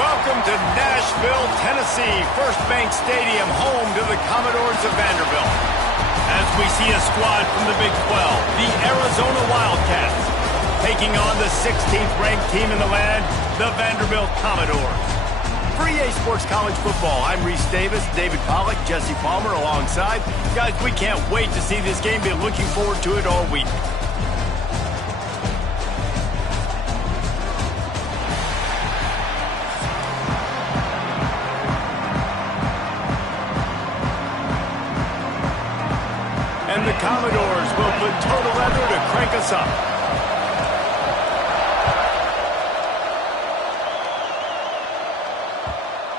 Welcome to Nashville, Tennessee, First Bank Stadium, home to the Commodores of Vanderbilt. As we see a squad from the Big 12, the Arizona Wildcats, taking on the 16th ranked team in the land, the Vanderbilt Commodores. For EA Sports College Football, I'm Reese Davis, David Pollack, Jesse Palmer alongside. Guys, we can't wait to see this game. Been looking forward to it all week. And the Commodores will put total leather to crank us up.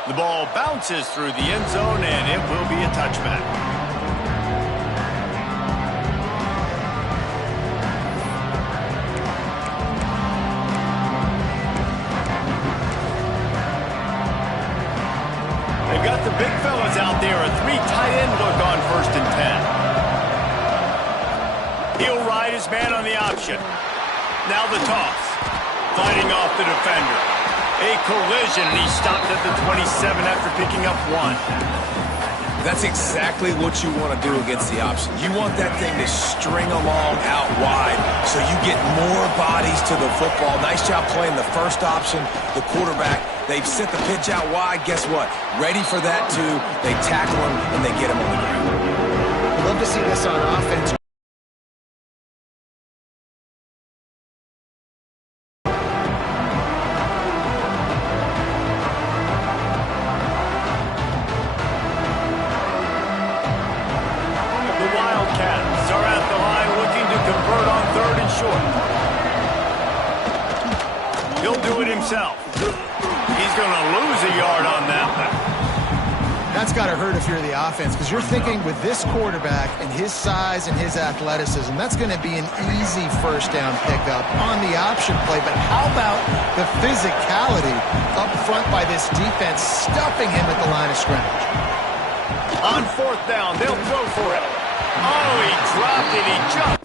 The ball bounces through the end zone, and it will be a touchback. They've got the big fellas out there, a three tight end look on 1st and 10. He'll ride his man on the option. Now the toss. Fighting off the defender. A collision, and he stopped at the 27 after picking up 1. That's exactly what you want to do against the option. You want that thing to string along out wide so you get more bodies to the football. Nice job playing the first option, the quarterback. They've sent the pitch out wide. Guess what? Ready for that, too. They tackle him, and they get him on the ground. I'd love to see this on offense. he'll do it himself. He's going to lose a yard on that one. That's got to hurt if you're the offense, because you're thinking with this quarterback and his size and his athleticism, that's going to be an easy first down pickup on the option play. But how about the physicality up front by this defense, stuffing him at the line of scrimmage? On fourth down, they'll throw for it. Oh, he dropped it. He jumped.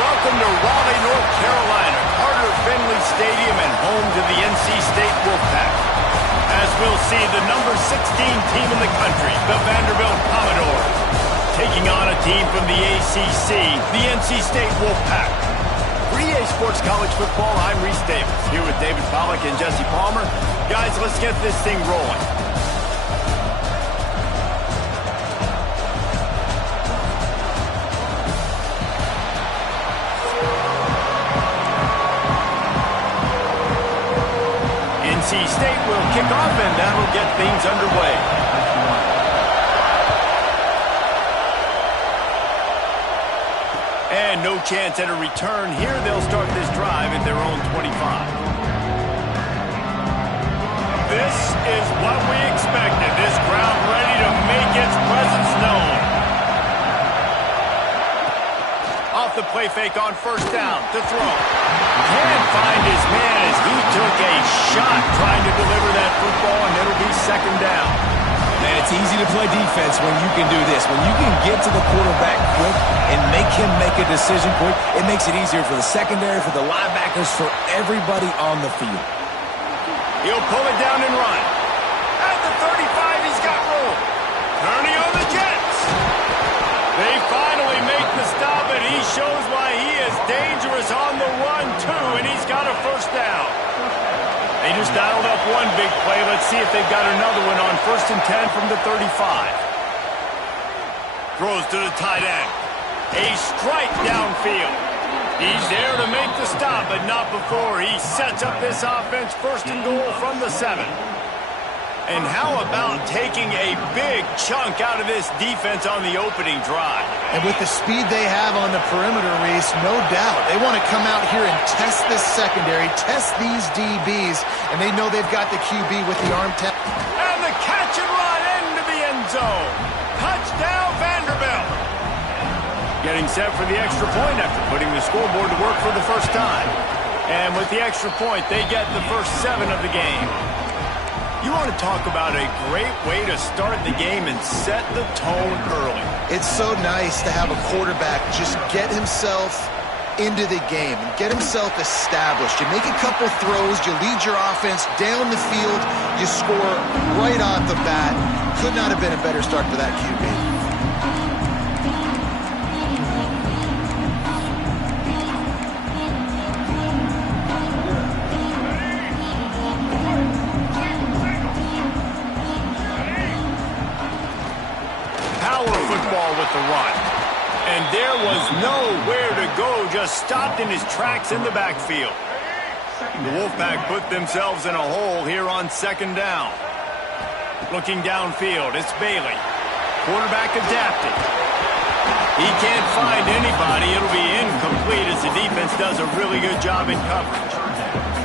Welcome to Raleigh, North Carolina, Carter Finley Stadium, and home to the NC State Wolfpack. As we'll see, the number 16 team in the country, the Vanderbilt Commodores, taking on a team from the ACC, the NC State Wolfpack. For EA Sports College Football, I'm Reese Davis, here with David Pollack and Jesse Palmer. Guys, let's get this thing rolling. NC State will kick off, and that'll get things underway. And no chance at a return here. They'll start this drive at their own 25. This is what we expected. This crowd ready to make its presence known. Off the play fake on first down to throw. Can't find his man as he took a shot trying to deliver that football, and it'll be second down. Man, it's easy to play defense when you can do this. When you can get to the quarterback quick and make him make a decision quick, it makes it easier for the secondary, for the linebackers, for everybody on the field. He'll pull it down and run. At the 35, he's got room. Turning on the Jets. They finally make the stop, and he shows why he is dangerous on the run, too, and he's got a first down. They just dialed up one big play. Let's see if they've got another one on 1st and 10 from the 35. Throws to the tight end. A strike downfield. He's there to make the stop, but not before he sets up this offense 1st and goal from the 7. And how about taking a big chunk out of this defense on the opening drive? And with the speed they have on the perimeter, Reese, no doubt. They want to come out here and test this secondary, test these DBs, and they know they've got the QB with the arm test. And the catch and run into the end zone. Touchdown, Vanderbilt. Getting set for the extra point after putting the scoreboard to work for the first time. And with the extra point, they get the first 7 of the game. You want to talk about a great way to start the game and set the tone early. It's so nice to have a quarterback just get himself into the game and get himself established. You make a couple throws, you lead your offense down the field, you score right off the bat. Could not have been a better start for that QB. With the run. And there was nowhere to go, just stopped in his tracks in the backfield. The Wolfpack put themselves in a hole here on 2nd down. Looking downfield, it's Bailey. Quarterback adapting. He can't find anybody. It'll be incomplete as the defense does a really good job in coverage.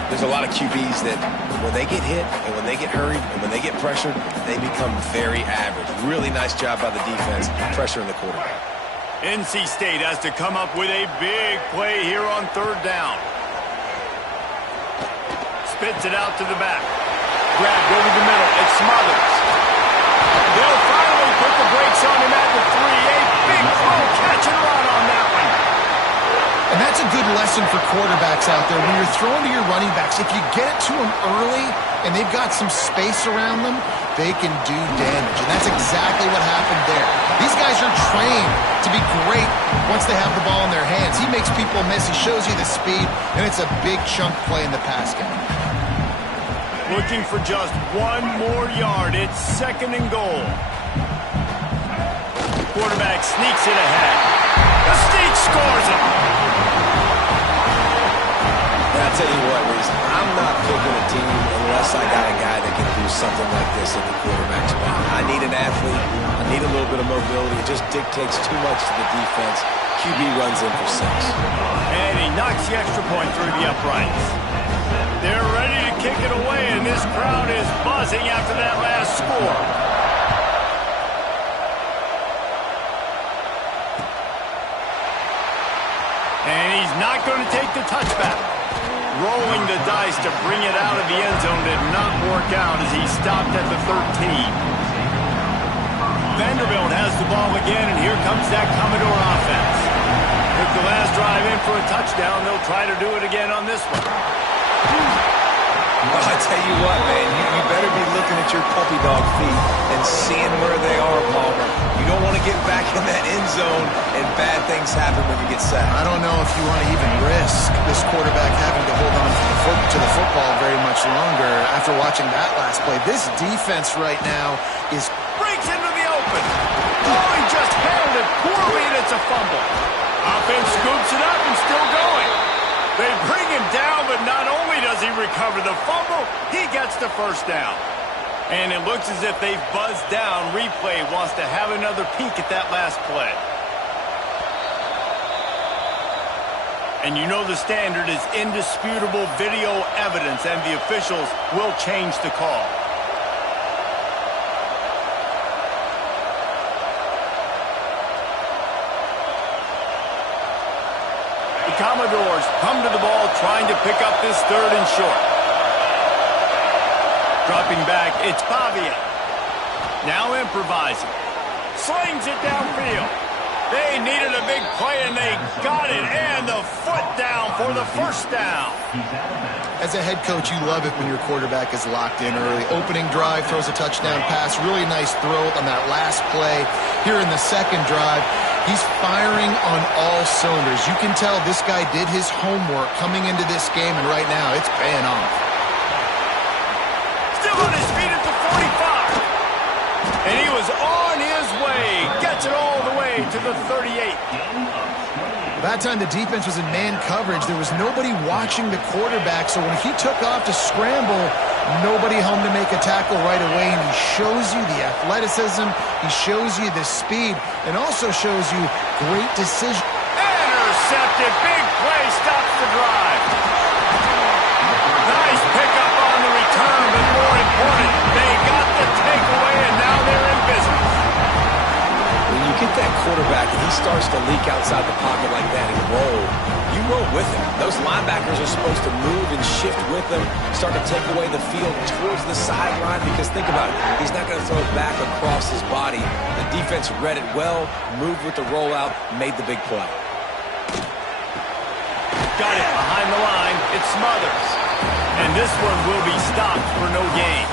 There's a lot of QBs that when they get hit and when they get hurried and when they get pressured, they become very average. Really nice job by the defense pressuring the quarterback. NC State has to come up with a big play here on third down. Spits it out to the back. Grabbed over the middle. It smothers. They'll finally put the brakes on him at the 3. A big throw, catch and run on that one. And that's a good lesson for quarterbacks out there. When you're throwing to your running backs, if you get it to them early and they've got some space around them, they can do damage. And that's exactly what happened there. These guys are trained to be great once they have the ball in their hands. He makes people miss. He shows you the speed, and it's a big chunk play in the pass game. Looking for just one more yard. It's 2nd and goal. Quarterback sneaks it ahead. The sneak scores it. I'll tell you what, Reese, I'm not picking a team unless I got a guy that can do something like this at the quarterback spot. I need an athlete. I need a little bit of mobility. It just dictates too much to the defense. QB runs in for 6. And he knocks the extra point through the uprights. They're ready to kick it away, and this crowd is buzzing after that last score. And he's not going to take the touchback. Rolling the dice to bring it out of the end zone did not work out as he stopped at the 13. Vanderbilt has the ball again, and here comes that Commodore offense. Took the last drive in for a touchdown. They'll try to do it again on this one. Well, I tell you what, man, you better be looking at your puppy dog feet and seeing where they are, Palmer. You don't want to get back in that end zone and bad things happen when you get sacked. I don't know if you want to even risk this quarterback having to hold on to the football very much longer after watching that last play. This defense right now is... Breaks into the open. Oh, he just handled it poorly, and it's a fumble. Offense scoops it up and still going. They bring him down, but not only does he recover the fumble, he gets the first down. And it looks as if they've buzzed down. Replay wants to have another peek at that last play. And you know the standard is indisputable video evidence, and the officials will change the call. The Commodores come to the ball trying to pick up this 3rd and short. Dropping back, it's Pavia. Now improvising. Slings it downfield. They needed a big play, and they got it. And the foot down for the first down. As a head coach, you love it when your quarterback is locked in early. Opening drive, throws a touchdown pass. Really nice throw on that last play. Here in the 2nd drive, he's firing on all cylinders. You can tell this guy did his homework coming into this game, and right now it's paying off. Still on his feet at the 45. And he was on his way. Gets it all the way to the 38. That time the defense was in man coverage. There was nobody watching the quarterback, so when he took off to scramble, nobody home to make a tackle right away, and he shows you the athleticism, he shows you the speed, and also shows you great decision. Intercepted. Big play. Stops the drive. Nice pickup on the return, but more important, they got the takeaway, and now they're in business. When you get that quarterback and he starts to leak outside the pocket like that and roll, you roll with him. Those linebackers are supposed to move and shift with him, start to take away the field towards the sideline, because think about it, he's not going to throw it back across his body. The defense read it well, moved with the rollout, made the big play. Got it behind the line. It smothers. And this one will be stopped for no gain.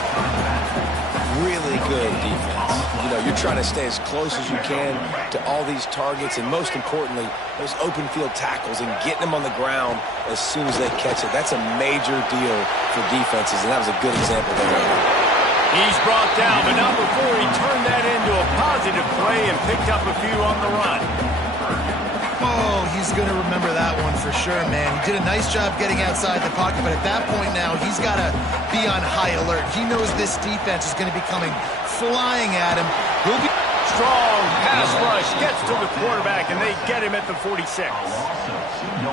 Really good defense. You know, you're trying to stay as close as you can to all these targets, and most importantly, those open field tackles and getting them on the ground as soon as they catch it. That's a major deal for defenses, and that was a good example there. He's brought down, but not before he turned that into a positive play and picked up a few on the run. Oh, he's going to remember that one for sure, man. He did a nice job getting outside the pocket, but at that point now, he's got to be on high alert. He knows this defense is going to be coming flying at him. He'll be strong pass rush gets to the quarterback, and they get him at the 46.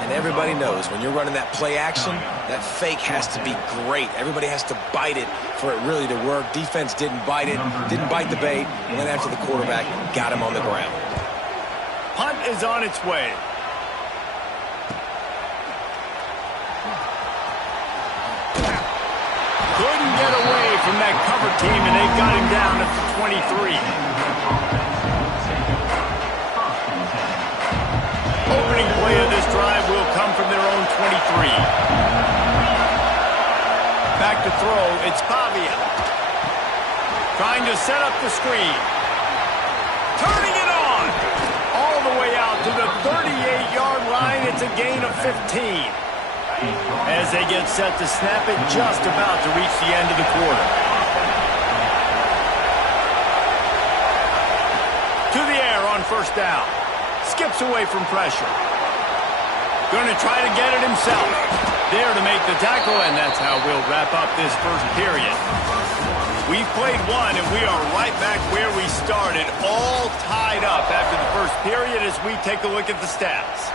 And everybody knows when you're running that play action, that fake has to be great. Everybody has to bite it for it really to work. Defense didn't bite it, didn't bite the bait, went after the quarterback, got him on the ground. Punt is on its way. Couldn't get away from that cover team, and they got him down at the 23. Opening play of this drive will come from their own 23. Back to throw, it's Pavia. Trying to set up the screen. Turning it on. All the way out to the 38-yard line. It's a gain of 15. As they get set to snap it, just about to reach the end of the quarter. To the air on first down. Skips away from pressure. Going to try to get it himself. There to make the tackle, and that's how we'll wrap up this first period. We've played one, and we are right back where we started, all tied up after the first period as we take a look at the stats.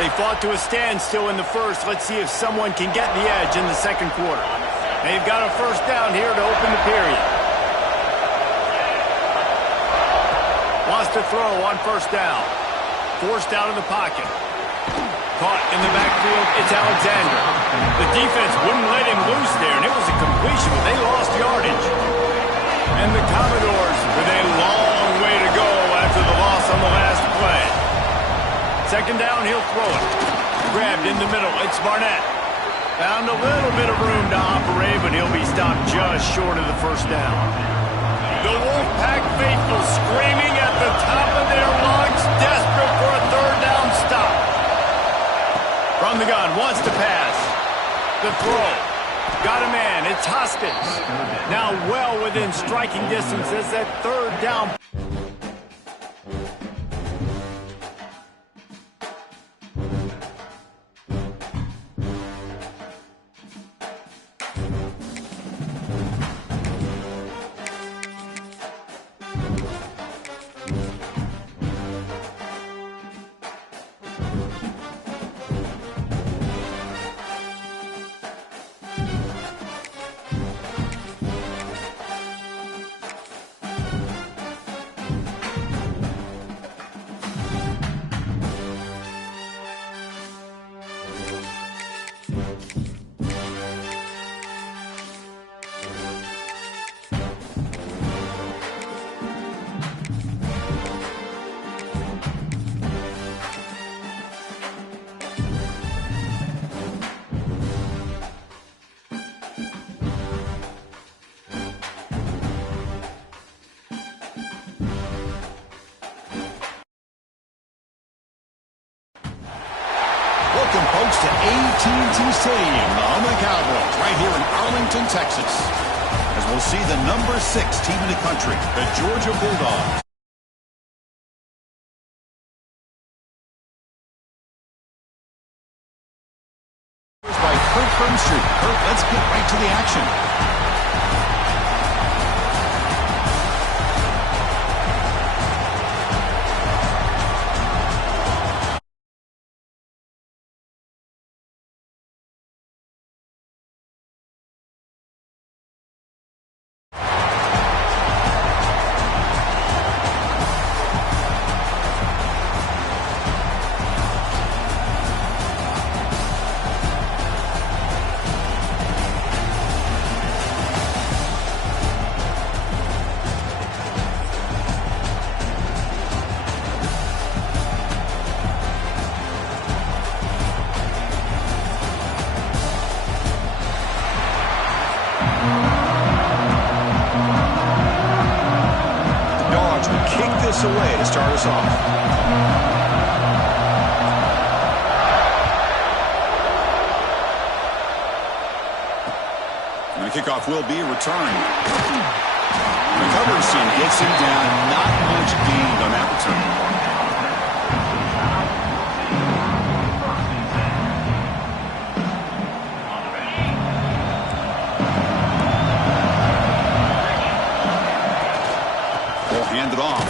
They fought to a standstill in the first. Let's see if someone can get the edge in the second quarter. They've got a first down here to open the period. Wants to throw on first down. Forced out of the pocket. Caught in the backfield, it's Alexander. The defense wouldn't let him loose there, and it was a completion, but they lost yardage. And the Commodores with a long way to go after the loss on the last play. Second down, he'll throw it. Grabbed in the middle, it's Barnett. Found a little bit of room to operate, but he'll be stopped just short of the first down. The Wolfpack faithful screaming at the top of their lungs, desperate for a third down stop. From the gun, wants to pass. The throw. Got a man, it's Hoskins. Now well within striking distance as that third down. Welcome, folks, to AT&T Stadium, the home of the Cowboys, right here in Arlington, Texas, as we'll see the number 6 team in the country, the Georgia Bulldogs. By Kirk Hermstreet. Kirk, let's get right to the action. Away to start us off. And the kickoff will be a return. The coverage team gets him down, not much gained on that return. Hand it off.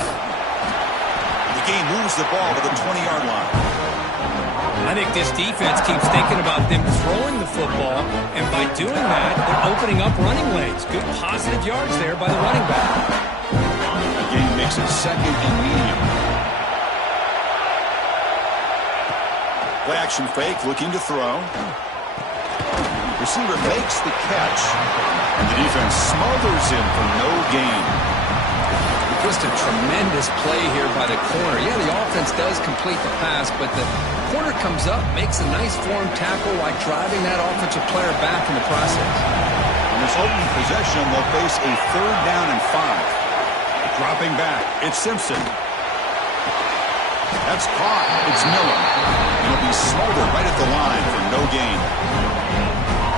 brings the ball to the 20-yard line. I think this defense keeps thinking about them throwing the football, and by doing that, they're opening up running lanes. Good positive yards there by the running back. The game makes it second and medium. Play action fake, looking to throw. Receiver makes the catch, and the defense smothers him for no gain. Just a tremendous play here by the corner. Yeah, the offense does complete the pass, but the corner comes up, makes a nice form tackle while driving that offensive player back in the process. On this opening possession, they'll face a 3rd down and 5. Dropping back, it's Simpson. That's caught. It's Miller. He'll be smothered right at the line for no gain.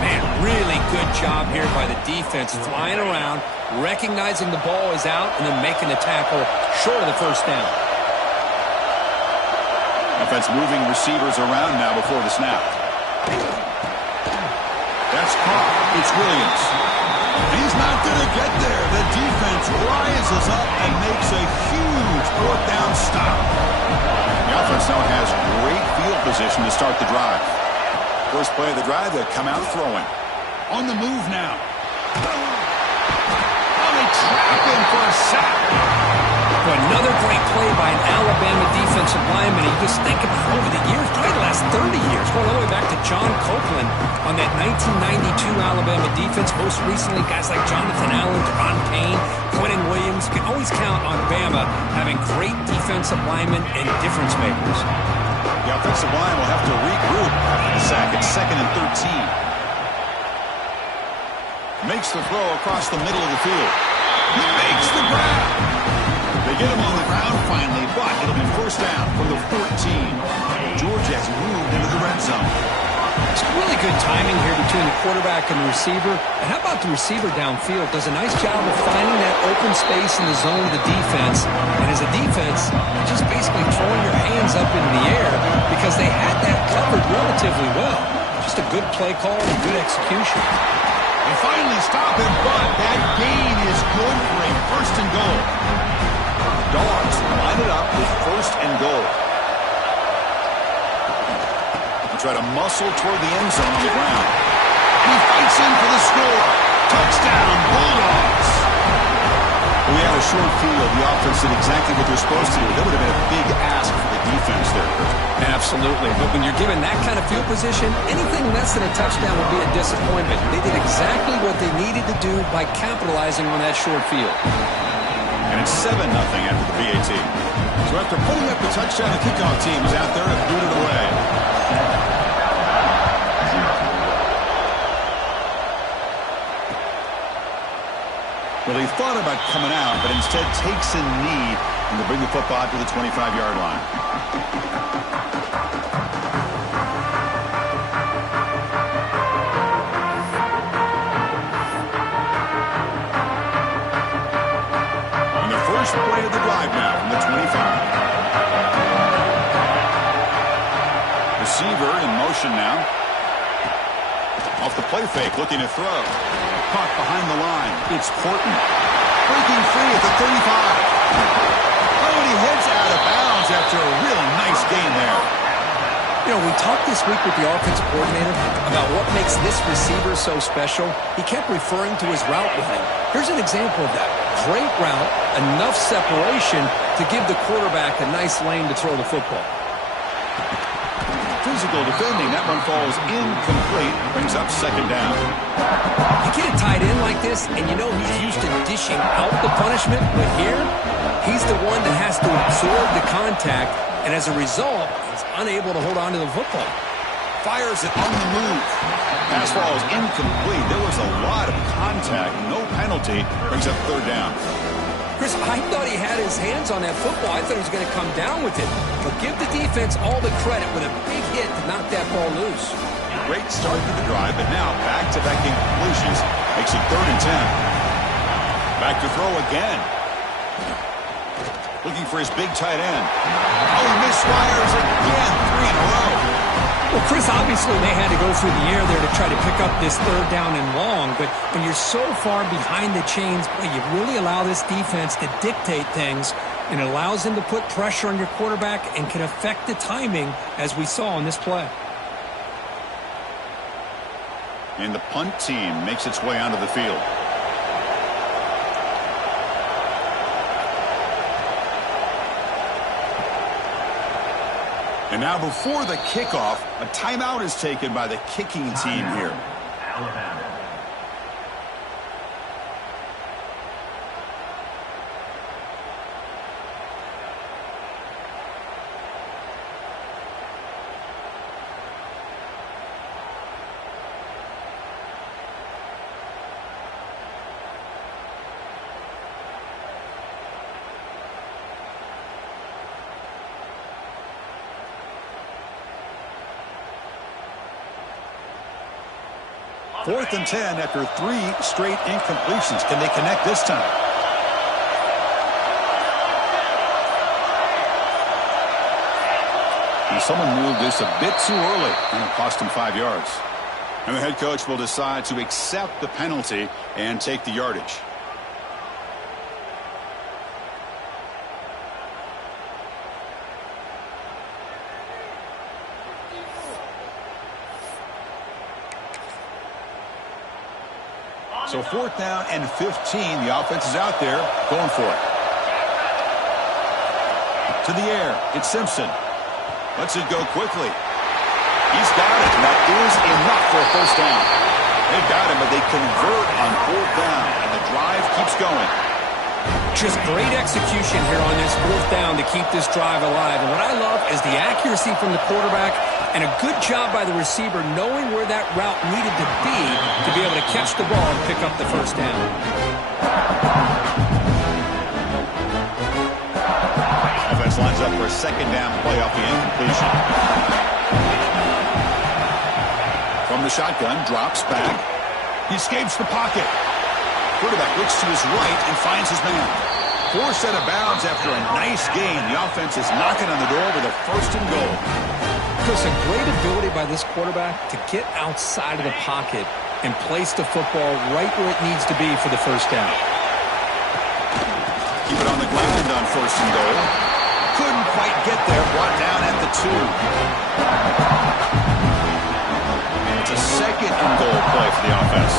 Man, really good job here by the defense, flying around, recognizing the ball is out, and then making the tackle short of the 1st down. Offense moving receivers around now before the snap. That's caught. It's Williams. He's not going to get there. The defense rises up and makes a huge 4th down stop. The offense now has great field position to start the drive. First play of the drive, they'll come out throwing. On the move now. Oh, they trap him for a sack. Another great play by an Alabama defensive lineman. You just think about over the years, probably the last 30 years, going all the way back to John Copeland on that 1992 Alabama defense. Most recently, guys like Jonathan Allen, Deron Payne, Quentin Williams. You can always count on Bama having great defensive linemen and difference makers. The offensive line will have to regroup after the sack. It's 2nd and 13. Makes the throw across the middle of the field. He makes the grab. They get him on the ground finally, but it'll be 1st down from the 14. Georgia has moved into the red zone. It's really good timing here between the quarterback and the receiver. And how about the receiver downfield? Does a nice job of finding that open space in the zone of the defense. And as a defense, just basically throwing your hands up into the air because they had that covered relatively well. Just a good play call and good execution. They finally stop him, but that gain is good for a 1st and goal. Dogs line it up with 1st and goal. They try to muscle toward the end zone on the ground. He fights in for the score. Touchdown, Bulldogs. We have a short field. The offense did exactly what they're supposed to do. That would have been a big ask for the defense there, Chris. Absolutely. But when you're given that kind of field position, anything less than a touchdown would be a disappointment. They did exactly what they needed to do by capitalizing on that short field. And it's 7-0 after the PAT. So after putting up the touchdown, the kickoff team is out there to boot it away. Well, he thought about coming out, but instead takes a knee and to bring the football to the 25-yard line. On the first play of the drive now from the 25. Receiver in motion now. Off the play fake, looking to throw. Caught behind the line. It's Horton. Breaking free at the 35. Oh, and he heads out of bounds after a really nice gain there. You know, we talked this week with the offensive coordinator about what makes this receiver so special. He kept referring to his route running. Here's an example of that. Great route, enough separation to give the quarterback a nice lane to throw the football. Physical defending. That one falls incomplete. Brings up 2nd down. You get a tight end like this, and you know he's used to dishing out the punishment, but here, he's the one that has to absorb the contact, and as a result, he's unable to hold on to the football. Fires it on the move. Pass ball is incomplete. There was a lot of contact. No penalty. Brings up 3rd down. Chris, I thought he had his hands on that football. I thought he was going to come down with it. But give the defense all the credit with a big hit to knock that ball loose. Great start to the drive, but now back-to-back incompletions makes it 3rd and 10. Back to throw again. Looking for his big tight end. Oh, he misfires again. 3 in a row. Well, Chris, obviously they had to go through the air there to try to pick up this 3rd down and long, but when you're so far behind the chains, boy, you really allow this defense to dictate things and it allows him to put pressure on your quarterback and can affect the timing, as we saw on this play. And the punt team makes its way onto the field. And now before the kickoff, a timeout is taken by the kicking team here. Alabama. Fourth and 10 after 3 straight incompletions. Can they connect this time? And someone moved this a bit too early, and it cost him 5 yards. And the head coach will decide to accept the penalty and take the yardage. So 4th down and 15. The offense is out there going for it. To the air. It's Simpson. Lets it go quickly. He's got it. And that is enough for a first down. They've got him, but they convert on 4th down. And the drive keeps going. Just great execution here on this 4th down to keep this drive alive. And what I love is the accuracy from the quarterback and a good job by the receiver knowing where that route needed to be able to catch the ball and pick up the first down. Offense lines up for a 2nd down play off the incompletion. From the shotgun, drops back. He escapes the pocket. Quarterback looks to his right and finds his man. Forced out of bounds after a nice gain. The offense is knocking on the door with a 1st and goal. Chris, a great ability by this quarterback to get outside of the pocket and place the football right where it needs to be for the first down. Keep it on the ground on 1st and goal. Couldn't quite get there. Brought down at the 2. And it's a 2nd and goal play for the offense.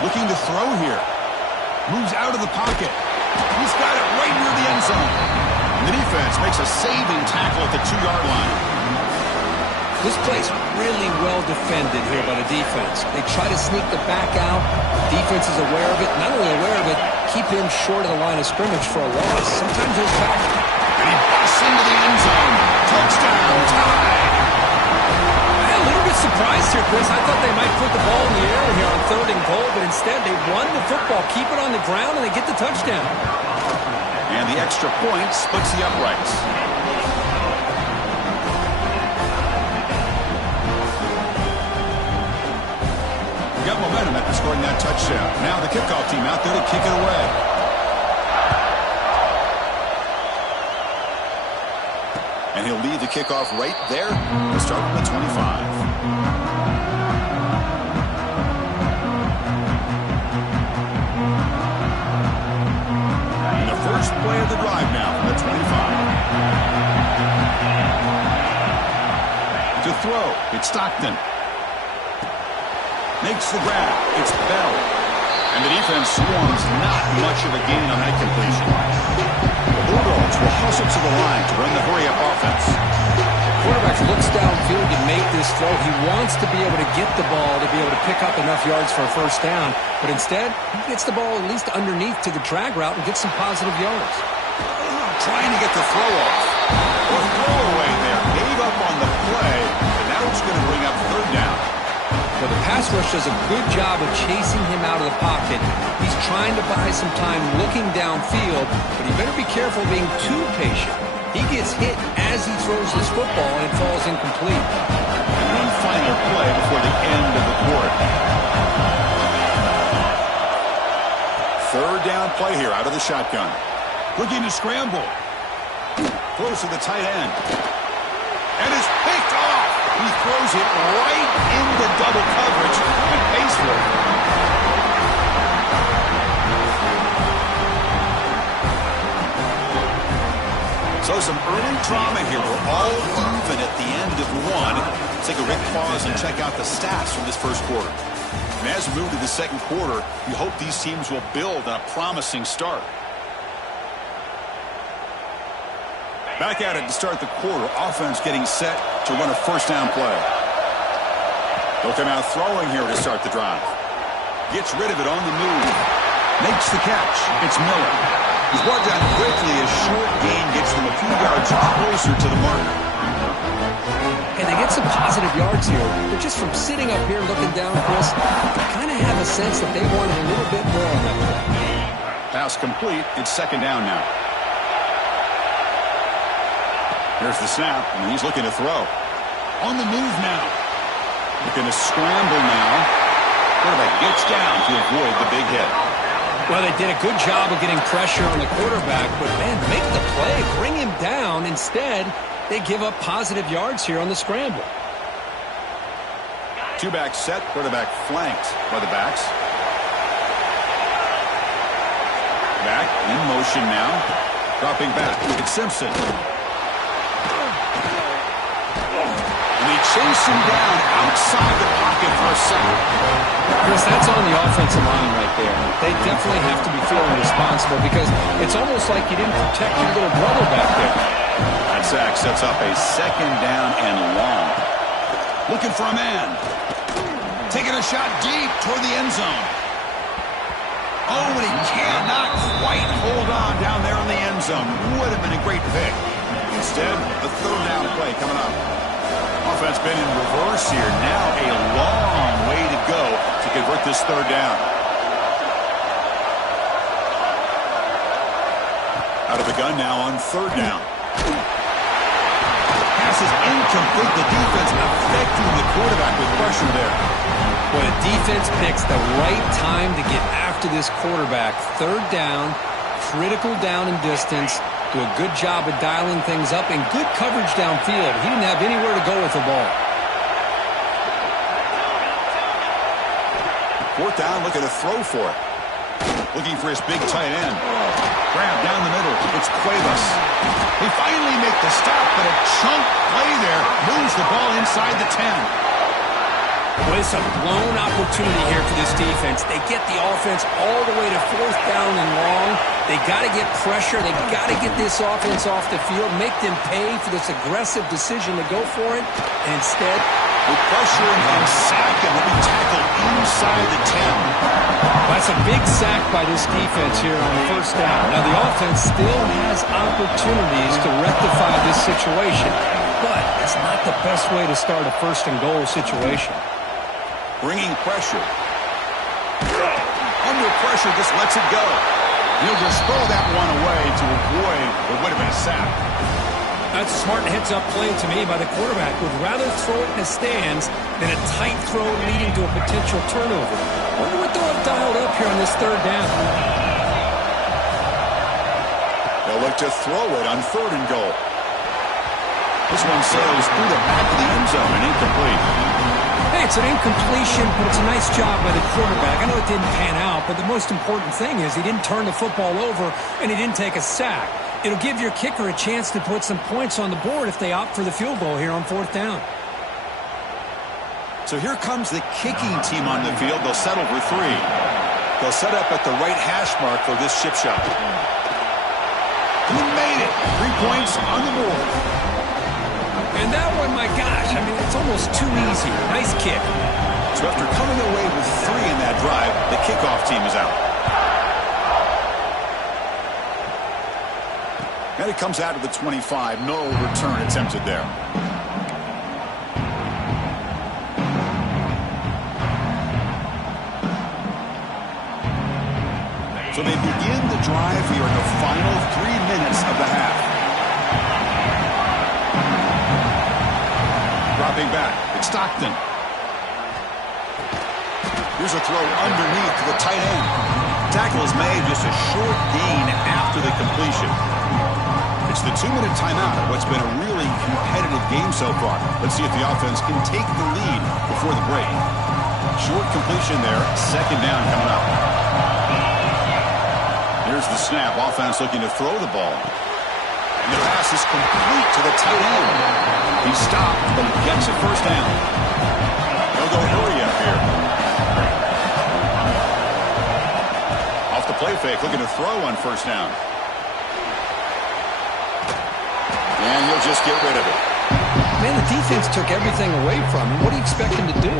Looking to throw here. Moves out of the pocket. He's got it right near the end zone. And the defense makes a saving tackle at the 2-yard line. This play's really well defended here by the defense. They try to sneak the back out. The defense is aware of it. Not only aware of it, keep him short of the line of scrimmage for a loss. Sometimes there's tackle. And he busts into the end zone. Touchdown, tie. A little bit surprised here, Chris. I thought they might put the ball in the air here on 3rd and goal, but instead they run the football, keep it on the ground, and they get the touchdown. And the extra point splits the uprights. We got momentum after scoring that touchdown. Now the kickoff team out there to kick it away. And he'll lead the kickoff right there to start from the 25. And the first play of the drive now from the 25. To throw, it's Stockton. Makes the grab. It's Bell. And the defense swarms not much of a gain on that completion. The Bulldogs will hustle to the line to run the hurry-up offense. Quarterback looks downfield to make this throw. He wants to be able to get the ball to be able to pick up enough yards for a first down. But instead, he gets the ball at least underneath to the drag route and gets some positive yards. Trying to get the throw off. Or throwaway there. Gave up on the play. And now it's going to bring up 3rd down. Well, the pass rush does a good job of chasing him out of the pocket. He's trying to buy some time looking downfield, but he better be careful being too patient. He gets hit as he throws this football, and it falls incomplete. And one final play before the end of the quarter. 3rd down play here out of the shotgun. Looking to scramble. Throws to the tight end. And is picked off. He throws it right into double coverage and pays for it. So some early drama here. We're all even at the end of one. Let's take a quick pause and check out the stats from this first quarter. And as we move to the second quarter, we hope these teams will build on a promising start. Back at it to start the quarter. Offense getting set to run a first down play. They'll come out throwing here to start the drive. Gets rid of it on the move. Makes the catch. It's Miller. He's brought down quickly. A short gain gets them a few yards closer to the marker. And they get some positive yards here. But just from sitting up here looking down, Chris, I kind of have a sense that they wanted a little bit more on that play. Pass complete. It's second down now. Here's the snap, and he's looking to throw. On the move now. Looking to scramble now. Quarterback gets down to avoid the big hit. Well, they did a good job of getting pressure on the quarterback, but, man, make the play, bring him down. Instead, they give up positive yards here on the scramble. Two-back set, quarterback flanked by the backs. Back, in motion now. Dropping back, it's Simpson. And they chase him down outside the pocket for a sack. Chris, that's on the offensive line right there. They definitely have to be feeling responsible because it's almost like you didn't protect your little brother back there. That sack sets up a second down and long. Looking for a man. Taking a shot deep toward the end zone. Oh, and he cannot quite hold on down there in the end zone. Would have been a great pick. Instead, the third down play coming up. Offense been in reverse here. Now a long way to go to convert this third down. Out of the gun now on third down. Pass is incomplete. The defense affecting the quarterback with pressure there. Well, the defense picks the right time to get after this quarterback. Third down, critical down and distance. Do a good job of dialing things up and good coverage downfield. He didn't have anywhere to go with the ball. Fourth down, looking to throw for it. Looking for his big tight end. Grab down the middle. It's Cuevas. They finally make the stop, but a chunk play there moves the ball inside the 10. Well, it's a blown opportunity here for this defense. They get the offense all the way to fourth down and long. They got to get pressure. They got to get this offense off the field, make them pay for this aggressive decision to go for it. And instead, with pressure and sack, and will be tackled inside the 10. That's a big sack by this defense here on first down. Now, the offense still has opportunities to rectify this situation, but it's not the best way to start a first and goal situation. Bringing pressure. Under pressure, just lets it go. He'll just throw that one away to avoid what would have been a sack. That's a smart heads-up play to me by the quarterback. Would rather throw it in the stands than a tight throw leading to a potential turnover. Wonder what they'll have dialed up here on this third down. They'll look to throw it on third and goal. This one sails through the back of the end zone and incomplete. Hey, it's an incompletion, but it's a nice job by the quarterback. I know it didn't pan out, but the most important thing is he didn't turn the football over and he didn't take a sack. It'll give your kicker a chance to put some points on the board if they opt for the field goal here on fourth down. So here comes the kicking team on the field. They'll settle for three. They'll set up at the right hash mark for this chip shot. He made it. 3 points on the board. And that one, my gosh, I mean, it's almost too easy. Nice kick. So after coming away with 3 in that drive, the kickoff team is out. And it comes out to the 25. No return attempted there. So they begin the drive here in the final 3 minutes of the half. Dropping back, it's Stockton. Here's a throw underneath to the tight end. Tackle is made, just a short gain after the completion. It's the 2-minute timeout of what's been a really competitive game so far. Let's see if the offense can take the lead before the break. Short completion there. Second down coming up. Here's the snap. Offense looking to throw the ball. And the pass is complete to the tight end. He stopped, but he gets a first down. He'll go hurry up here. Off the play fake, looking to throw on first down. And he'll just get rid of it. Man, the defense took everything away from him. What do you expect him to do?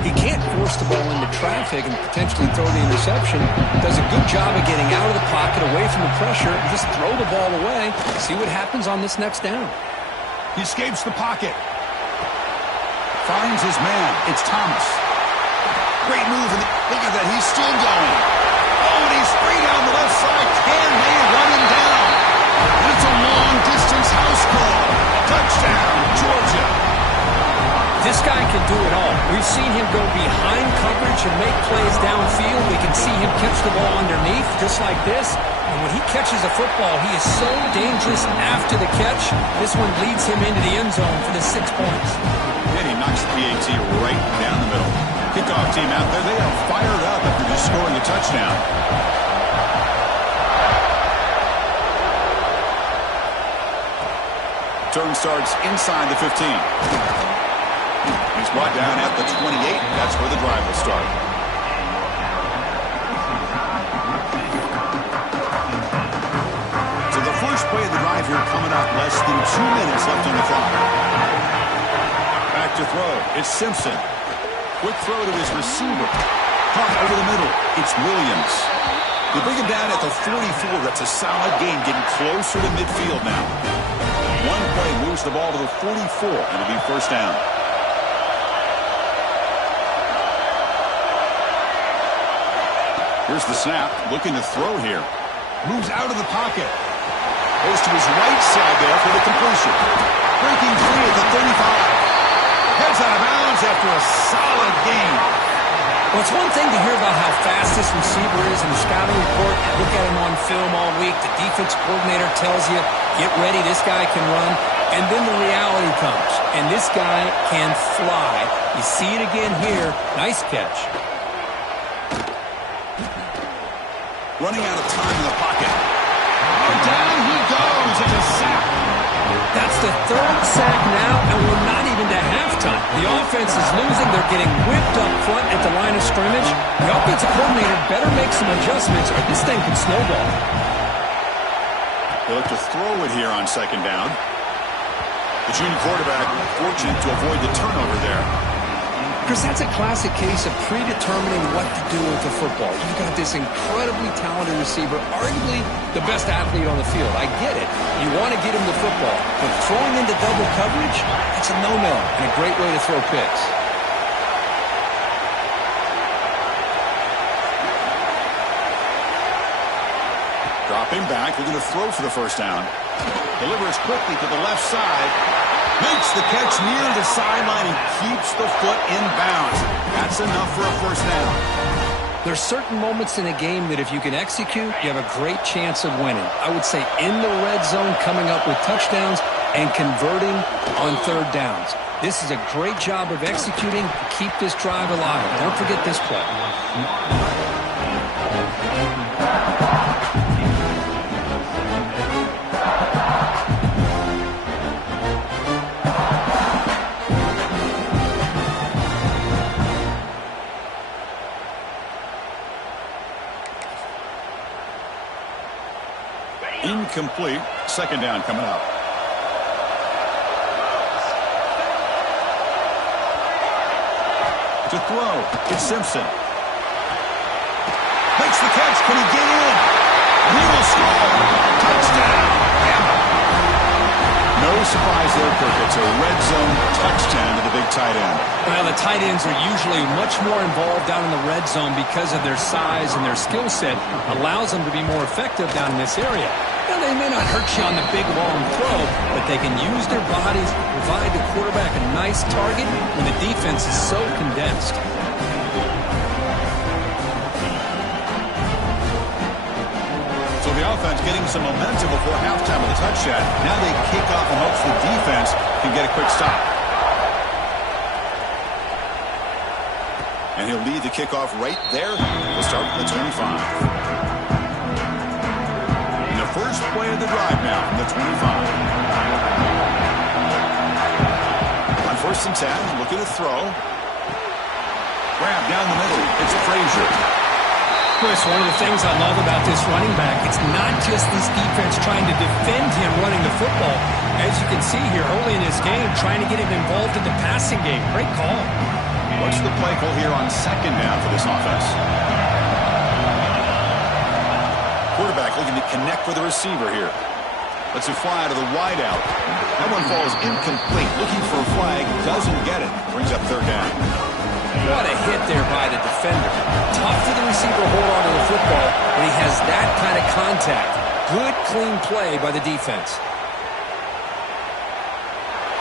He can't force the ball into traffic and potentially throw the interception. Does a good job of getting out of the pocket, away from the pressure, and just throw the ball away. See what happens on this next down. He escapes the pocket. Finds his man. It's Thomas. Great move. And look at that. He's still going. Oh, and he's free down the left side. Can they run him down? And it's a long-distance house call. Touchdown, Georgia. This guy can do it all. We've seen him go behind coverage and make plays downfield. We can see him catch the ball underneath, just like this. And when he catches a football, he is so dangerous after the catch. This one leads him into the end zone for the 6 points. And he knocks the PAT right down the middle. Kickoff team out there. They are fired up after just scoring a touchdown. Turn starts inside the 15. He's brought down at the 28. That's where the drive will start. So the first play of the drive here coming up. Less than 2 minutes left on the clock. Back to throw. It's Simpson. Quick throw to his receiver. Pump over the middle. It's Williams. They bring him down at the 44. That's a solid game, getting closer to midfield now. One play moves the ball to the 44, and it'll be first down. Here's the snap, looking to throw here. Moves out of the pocket. Goes to his right side there for the completion. Breaking free at the 35. Heads out of bounds after a solid game. Well, it's one thing to hear about how fast this receiver is in the scouting report. You look at him on film all week. The defense coordinator tells you, get ready, this guy can run. And then the reality comes, and this guy can fly. You see it again here. Nice catch. Running out of time in the pocket. And down he goes. It's a sack. That's the third sack now, and we're not even to halftime. The offense is losing. They're getting whipped up front at the line of scrimmage. The offensive coordinator better make some adjustments, or this thing can snowball. They look to throw it here on second down. The junior quarterback fortunate to avoid the turnover there. Chris, that's a classic case of predetermining what to do with the football. You've got this incredibly talented receiver, arguably the best athlete on the field. I get it. You want to get him the football, but throwing into double coverage, it's a no-no and a great way to throw picks. Dropping back, looking to throw for the first down. Delivers quickly to the left side. Makes the catch near the sideline and keeps the foot in bounds. That's enough for a first down. There's certain moments in a game that if you can execute, you have a great chance of winning. I would say in the red zone, coming up with touchdowns and converting on third downs. This is a great job of executing to keep this drive alive. Don't forget this play. Incomplete. Second down coming up. To throw, it's Simpson. Makes the catch. Can he get in? He will score. Touchdown. No surprise there, Kirk. It's a red zone touchdown to the big tight end. Well, the tight ends are usually much more involved down in the red zone because of their size and their skill set. Allows them to be more effective down in this area. Now, they may not hurt you on the big, long throw, but they can use their bodies to provide the quarterback a nice target when the defense is so condensed. So the offense getting some momentum before halftime with a touchdown. Now they kick off in hopes the defense can get a quick stop. And he'll lead the kickoff right there. We'll start with the 25. And the first play of the drive now from the 25. On 1st and 10, looking to throw. Grab down the middle. It's Frazier. Chris, one of the things I love about this running back, it's not just this defense trying to defend him running the football. As you can see here early in this game, trying to get him involved in the passing game. Great call. What's the play call here on 2nd down for this offense? Quarterback looking to connect with the receiver here. Lets it fly to the wide out. That one falls incomplete. Looking for a flag. Doesn't get it. Brings up 3rd down. What a hit there by the defender. Tough for the receiver to hold on to the football when he has that kind of contact. Good, clean play by the defense.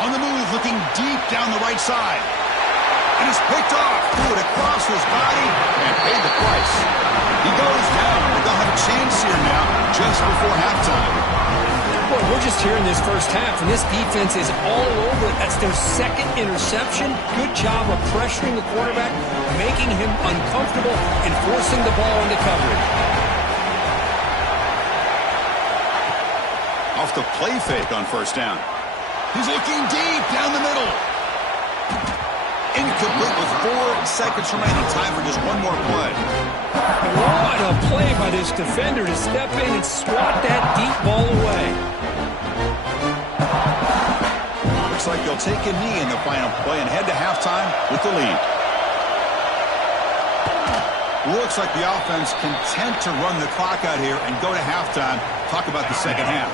On the move, looking deep down the right side. And it's picked off. Threw it across his body and paid the price. He goes down, but they'll have a chance here now just before halftime. Well, we're just here in this first half, and this defense is all over it. That's their 2nd interception. Good job of pressuring the quarterback, making him uncomfortable, and forcing the ball into coverage. Off the play fake on 1st down. He's looking deep down the middle. Incomplete with 4 seconds remaining. Time for just one more play. What a play by this defender to step in and swat that deep ball away. Looks like they'll take a knee in the final play and head to halftime with the lead. Looks like the offense content to run the clock out here and go to halftime. Talk about the second half.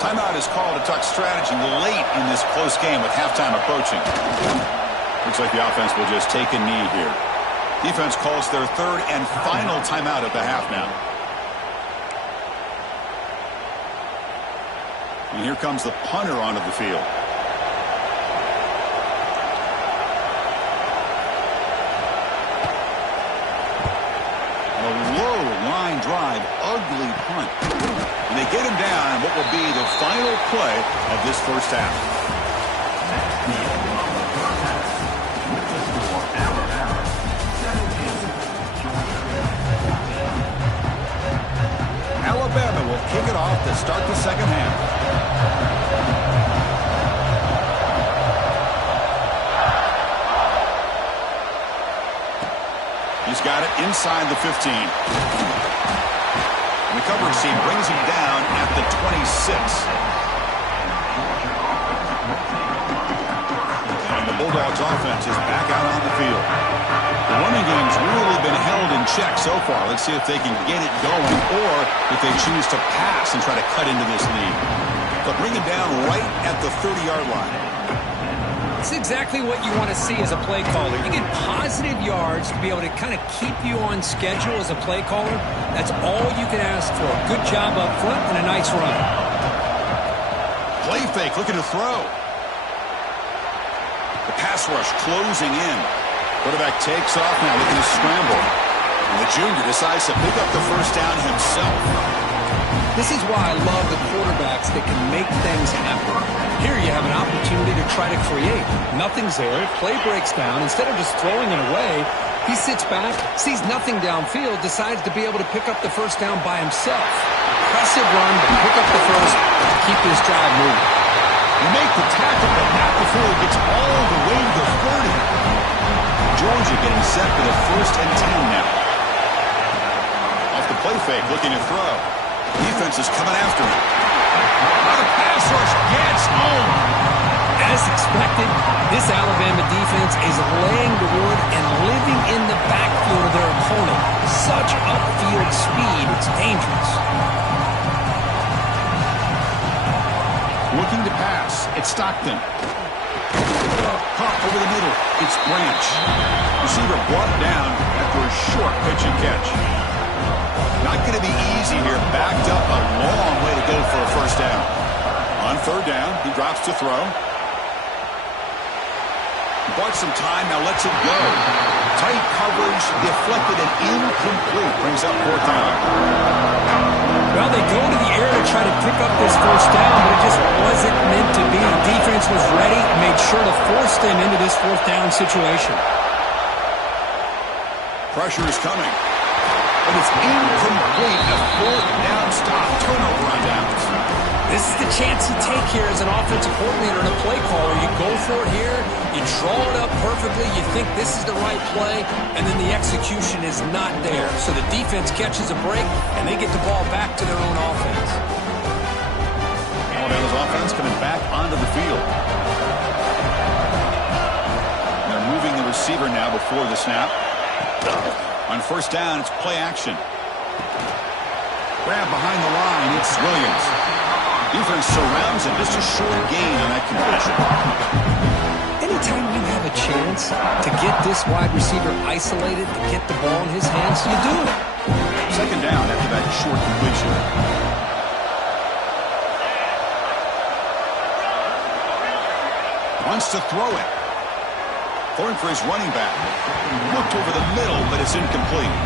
Timeout is called to talk strategy late in this close game with halftime approaching. Looks like the offense will just take a knee here. Defense calls their 3rd and final timeout of the half now. And here comes the punter onto the field. A low line drive, ugly punt. And they get him down in what will be the final play of this first half. Alabama will kick it off to start the second half. He's got it inside the 15. And the coverage team brings him down at the 26. And the Bulldogs offense is back out on the field. The running game's really been held in check so far. Let's see if they can get it going or if they choose to pass and try to cut into this lead. But bring it down right at the 30-yard line. It's exactly what you want to see as a play caller. You get positive yards to be able to kind of keep you on schedule as a play caller. That's all you can ask for. Good job up front and a nice run. Play fake, looking to throw. The pass rush closing in. Quarterback takes off now, looking to scramble. And the junior decides to pick up the first down himself. This is why I love the quarterbacks that can make things happen. Here you have an opportunity to try to create. Nothing's there. Play breaks down. Instead of just throwing it away, he sits back, sees nothing downfield, decides to be able to pick up the first down by himself. Impressive run, but pick up the first, keep this drive moving. You make the tackle, but not before he gets all the way to the 30. Georgia getting set for the 1st and 10 now. Off the play fake, looking to throw. Defense is coming after him. Now the pass rush gets home. As expected, this Alabama defense is laying the wood and living in the backfield of their opponent. Such upfield speed, it's dangerous. Looking to pass, it's Stockton. Pop over the middle, it's Branch. Receiver brought down after a short pitch and catch. Not going to be easy here. Backed up a long way to go for a first down. On 3rd down, he drops to throw. Bought some time, now lets it go. Tight coverage, deflected and incomplete. Brings up 4th down. Well, they go to the air to try to pick up this first down, but it just wasn't meant to be. Defense was ready, made sure to force them into this fourth down situation. Pressure is coming. But it's incomplete. A fourth down stop. Turnover on downs. This is the chance you take here as an offensive coordinator and a play caller. You go for it here, you draw it up perfectly, you think this is the right play, and then the execution is not there. So the defense catches a break, and they get the ball back to their own offense. Alabama's offense coming back onto the field. They're moving the receiver now before the snap. On first down, it's play action. Grab behind the line, it's Williams. Defense surrounds him. Just a short gain on that completion. Anytime you have a chance to get this wide receiver isolated, to get the ball in his hands, you do it. Second down after that short completion. Wants to throw it. Throwing for his running back. Looked over the middle, but it's incomplete.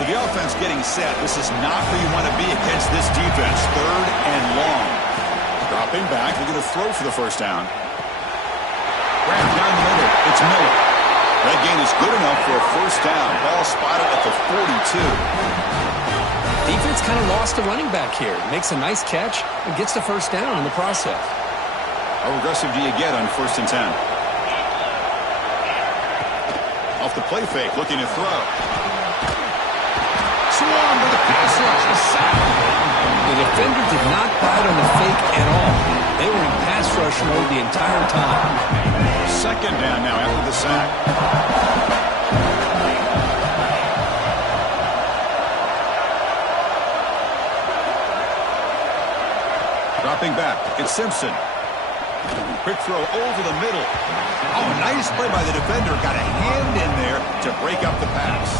So the offense getting set. This is not where you want to be against this defense. Third and long. Dropping back. They're going to throw for the first down. Grab down the middle. It's Miller. That gain is good enough for a first down. Ball spotted at the 42. Defense kind of lost the running back here. Makes a nice catch and gets the first down in the process. How aggressive do you get on first and 10? Off the play fake. Looking to throw. Swarm with the pass rush, a sack. The defender did not bite on the fake at all. They were in pass rush mode the entire time. Second down now after the sack. Dropping back, it's Simpson. Quick throw over the middle. Oh, nice play by the defender. Got a hand in there to break up the pass.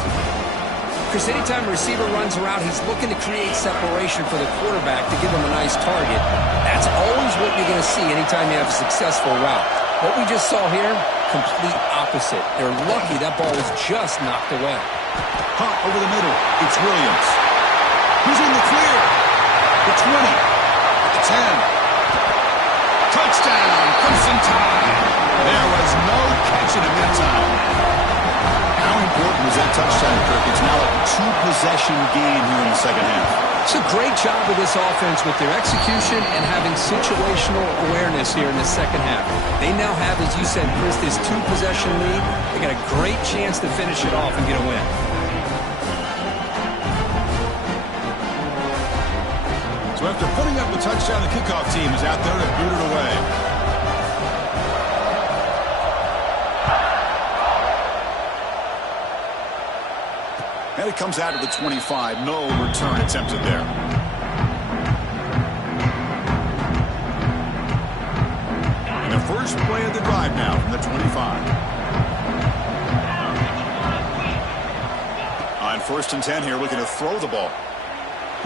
Chris, anytime a receiver runs around, he's looking to create separation for the quarterback to give him a nice target. That's always what you're going to see anytime you have a successful route. What we just saw here, complete opposite. They're lucky that ball was just knocked away. Hunt over the middle. It's Williams. Who's in the clear? The 20. The 10. Touchdown, Crimson Tide. There was no catching him that time. How important was that touchdown, Kirk? It's now a two-possession game here in the second half. It's a great job of this offense with their execution and having situational awareness here in the second half. They now have, as you said, Chris, this two-possession lead. They got a great chance to finish it off and get a win. So after putting up the touchdown, the kickoff team is out there to boot it away. And it comes out of the 25. No return attempted there. And the first play of the drive now from the 25. On first and 10 here, looking to throw the ball.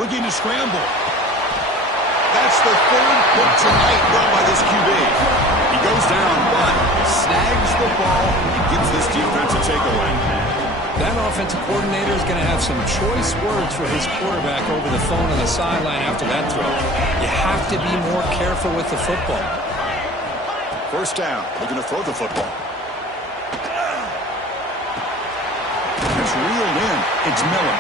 Looking to scramble. That's the third pick tonight run by this QB. He goes down, but snags the ball and gives this defense a takeaway. That offensive coordinator is going to have some choice words for his quarterback over the phone on the sideline after that throw. You have to be more careful with the football. First down. Looking to throw the football. It's reeled in. It's Miller.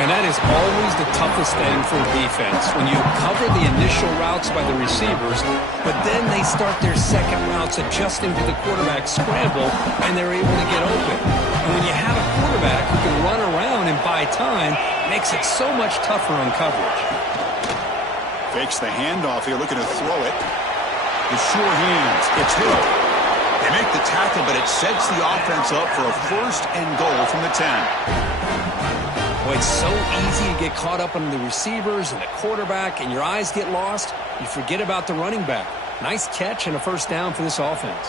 And that is always the toughest thing for a defense. When you cover the initial routes by the receivers, but then they start their second routes adjusting to the quarterback scramble, and they're able to get open. And when you have a quarterback who can run around and buy time, it makes it so much tougher on coverage. Fakes the handoff here, looking to throw it. With sure hands, it's Hill. They make the tackle, but it sets the offense up for a first and goal from the 10. Boy, it's so easy to get caught up on the receivers and the quarterback, and your eyes get lost. You forget about the running back. Nice catch and a first down for this offense.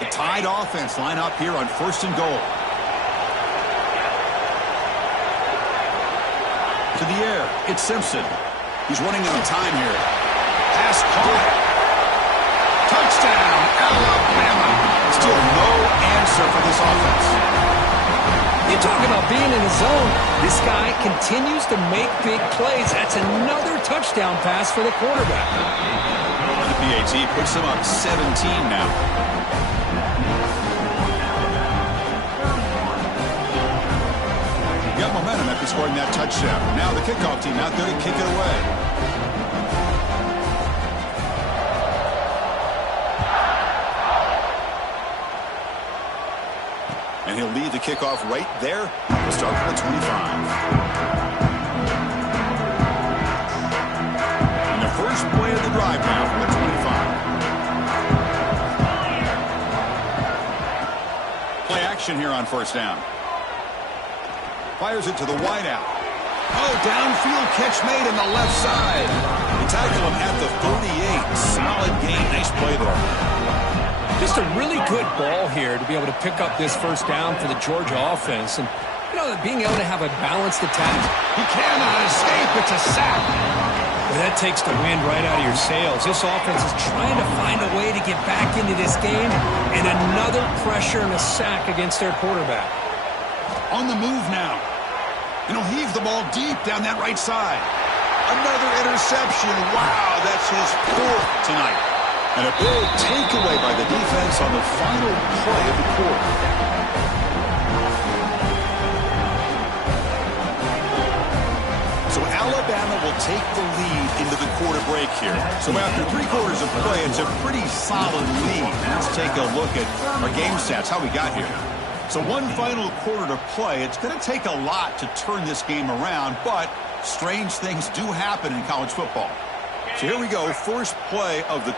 The Tide offense line up here on first and goal. To the air, it's Simpson. He's running out of time here. Pass caught. Touchdown, Alabama. Still no answer for this offense. You talk about being in the zone. This guy continues to make big plays. That's another touchdown pass for the quarterback. The PAT puts them up 17 now. Got momentum after scoring that touchdown. Now the kickoff team out there to kick it away. And he'll lead the kickoff right there. We'll start from the 25. And the first play of the drive now from the 25. Play action here on first down. Fires it to the wideout. Oh, downfield catch made on the left side. They tackle him at the 38. Solid gain. Nice play there. Just a really good ball here to be able to pick up this first down for the Georgia offense. And, you know, being able to have a balanced attack. He cannot escape. It's a sack. Well, that takes the wind right out of your sails. This offense is trying to find a way to get back into this game. And another pressure and a sack against their quarterback. On the move now. And he'll heave the ball deep down that right side. Another interception. Wow, that's his fourth tonight. And a big takeaway by the defense on the final play of the quarter. So Alabama will take the lead into the quarter break here. So after 3 quarters of play, it's a pretty solid lead. Let's take a look at our game stats, how we got here. So one final quarter to play. It's going to take a lot to turn this game around, but strange things do happen in college football. So here we go, first play of the